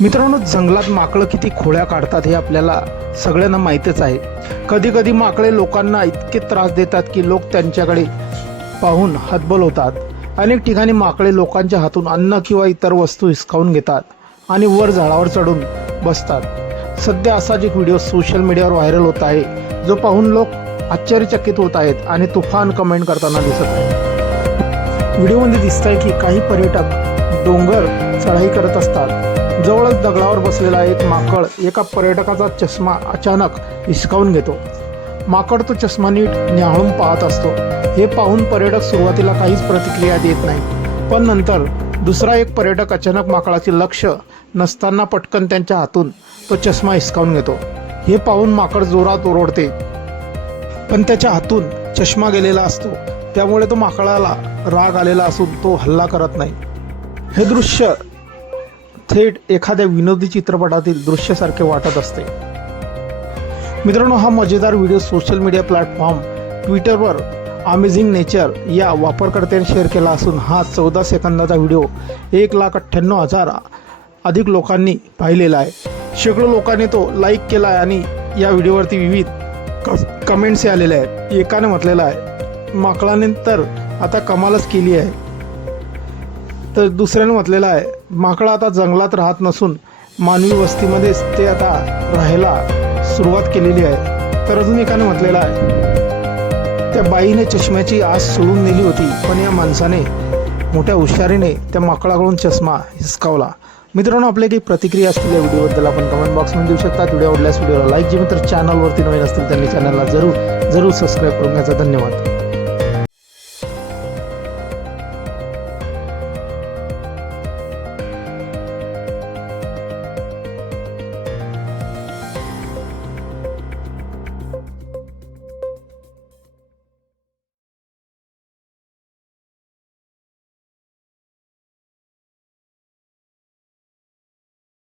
मित्रांनो जंगलात माकडं किती खोळ्या काढतात हे आपल्याला सगळ्यांना माहीतच आहे. कधी कधी माकडे लोकांना इतके त्रास देतात की लोक त्यांच्याकडे पाहून हतबल होतात. अनेक ठिकाणी माकडे लोकांच्या हातून अन्न किंवा इतर वस्तू हिसकावून घेतात आणि वर झाडावर चढून बसतात. सध्या असाच एक व्हिडिओ सोशल मीडियावर व्हायरल होत आहे जो पाहून लोक आश्चर्यचकित होत आहेत आणि तुफान कमेंट करताना दिसत आहे व्हिडिओमध्ये दिसत आहे की काही पर्यटक डोंगर चढाई करत असतात. जवळच दगडावर बसलेला एक माकड एका पर्यटकाचा चष्मा अचानक हिसकावून घेतो. माकड तो चष्मा नीट न्याहाळून पाहत असतो. हे पाहून पर्यटक सुरुवातीला काहीच प्रतिक्रिया देत नाही. पण नंतर दुसरा एक पर्यटक अचानक माकडाचे लक्ष नसताना पटकन त्यांच्या हातून तो चष्मा हिसकावून घेतो. हे पाहून माकड जोरात ओरडते. पण त्याच्या हातून चष्मा गेलेला असतो. त्यामुळे तो माकडाला राग आलेला असून तो हल्ला करत नाही. हे दृश्य थेट एखाद्या विनोदी चित्रपटातील दृश्यासारखे वाटत असते. मित्रांनो हा मजेदार व्हिडिओ सोशल मीडिया प्लॅटफॉर्म ट्विटरवर अमेझिंग नेचर या वापरकर्त्याने शेअर केला असून हा चौदा सेकंदाचा व्हिडिओ एक लाख अठ्ठ्याण्णव हजार अधिक लोकांनी पाहिलेला आहे. शेकडो लोकांनी तो लाईक केला आहे आणि या व्हिडिओवरती विविध क कमेंट्स आलेले आहेत. एकाने म्हटलेलं आहे माकळाने तर आता कमालच केली आहे. तर दुसऱ्याने म्हटलेलं आहे माकडं आता जंगलात राहत नसून मानवी वस्तीमध्येच ते आता राहायला सुरुवात केलेली आहे. तर अजून एकाने म्हटलेलं आहे. त्या बाईने चष्म्याची आस सोडून दिली होती पण या माणसाने मोठ्या हुशारीने त्या माकडाकडून चष्मा हिसकावला. मित्रांनो आपल्या काही प्रतिक्रिया असतील या व्हिडिओबद्दल आपण कमेंट बॉक्समध्ये देऊ शकता. व्हिडिओ आवडल्यास व्हिडिओला लाईक जे मित्र चॅनलवरती नवीन असतील त्यांनी चॅनलला जरूर जरूर सबस्क्राईब करून घ्यायचा. धन्यवाद.